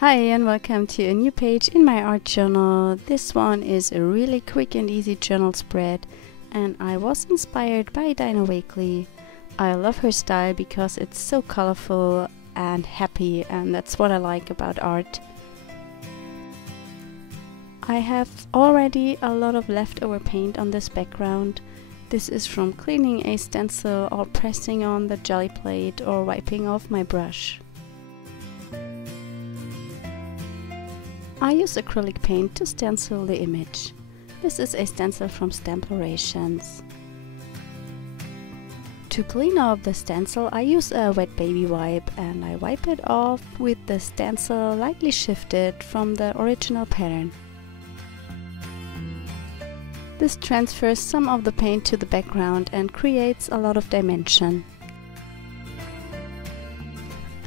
Hi and welcome to a new page in my art journal. This one is a really quick and easy journal spread, and I was inspired by Dina Wakley. I love her style because it's so colorful and happy, and that's what I like about art. I have already a lot of leftover paint on this background. This is from cleaning a stencil or pressing on the jelly plate or wiping off my brush. I use acrylic paint to stencil the image. This is a stencil from STAMPlorations. To clean off the stencil, I use a wet baby wipe and I wipe it off with the stencil lightly shifted from the original pattern. This transfers some of the paint to the background and creates a lot of dimension.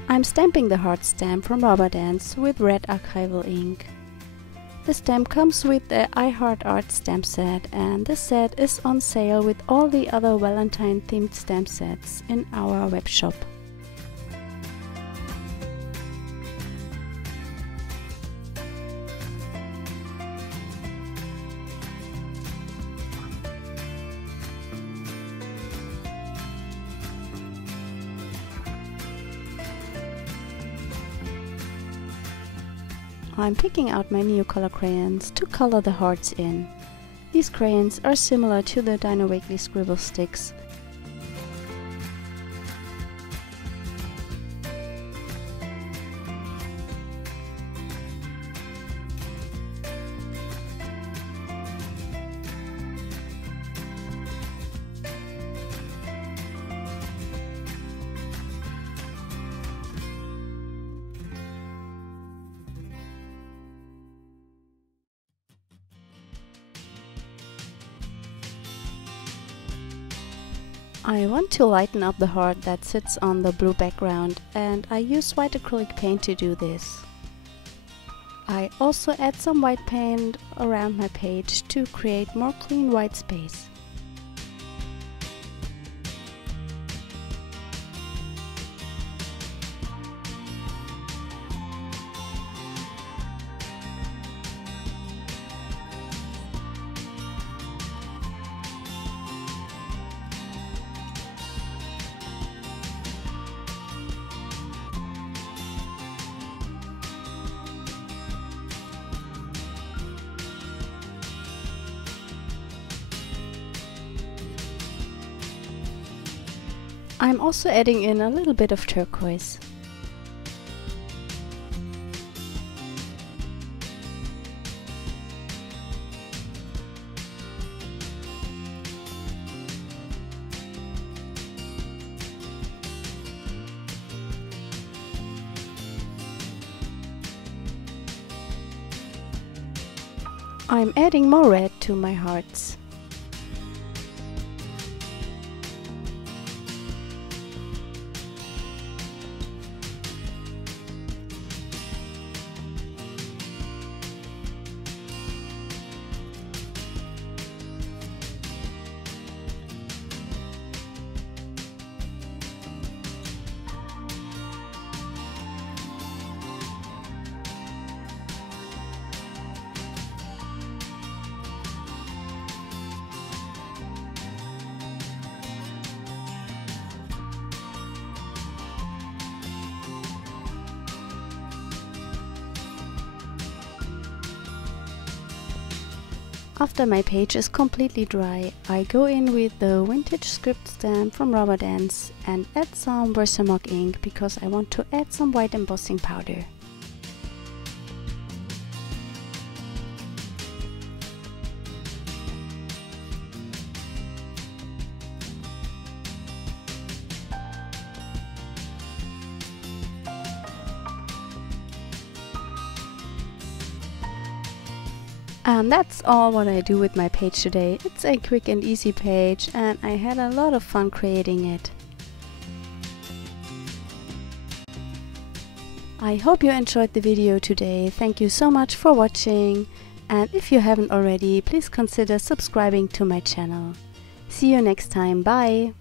I'm stamping the heart stamp from Rubber Dance with red archival ink. The stamp comes with the I Heart Art stamp set, and this set is on sale with all the other Valentine themed stamp sets in our web shop. I'm picking out my Neocolor crayons to color the hearts in. These crayons are similar to the Dina Wakley Scribble sticks. I want to lighten up the heart that sits on the blue background, and I use white acrylic paint to do this. I also add some white paint around my page to create more clean white space. I'm also adding in a little bit of turquoise. I'm adding more red to my hearts. After my page is completely dry, I go in with the vintage script stamp from Rubber Dance and add some VersaMark ink because I want to add some white embossing powder. And that's all what I do with my page today. It's a quick and easy page, and I had a lot of fun creating it. I hope you enjoyed the video today. Thank you so much for watching, and if you haven't already, please consider subscribing to my channel. See you next time. Bye!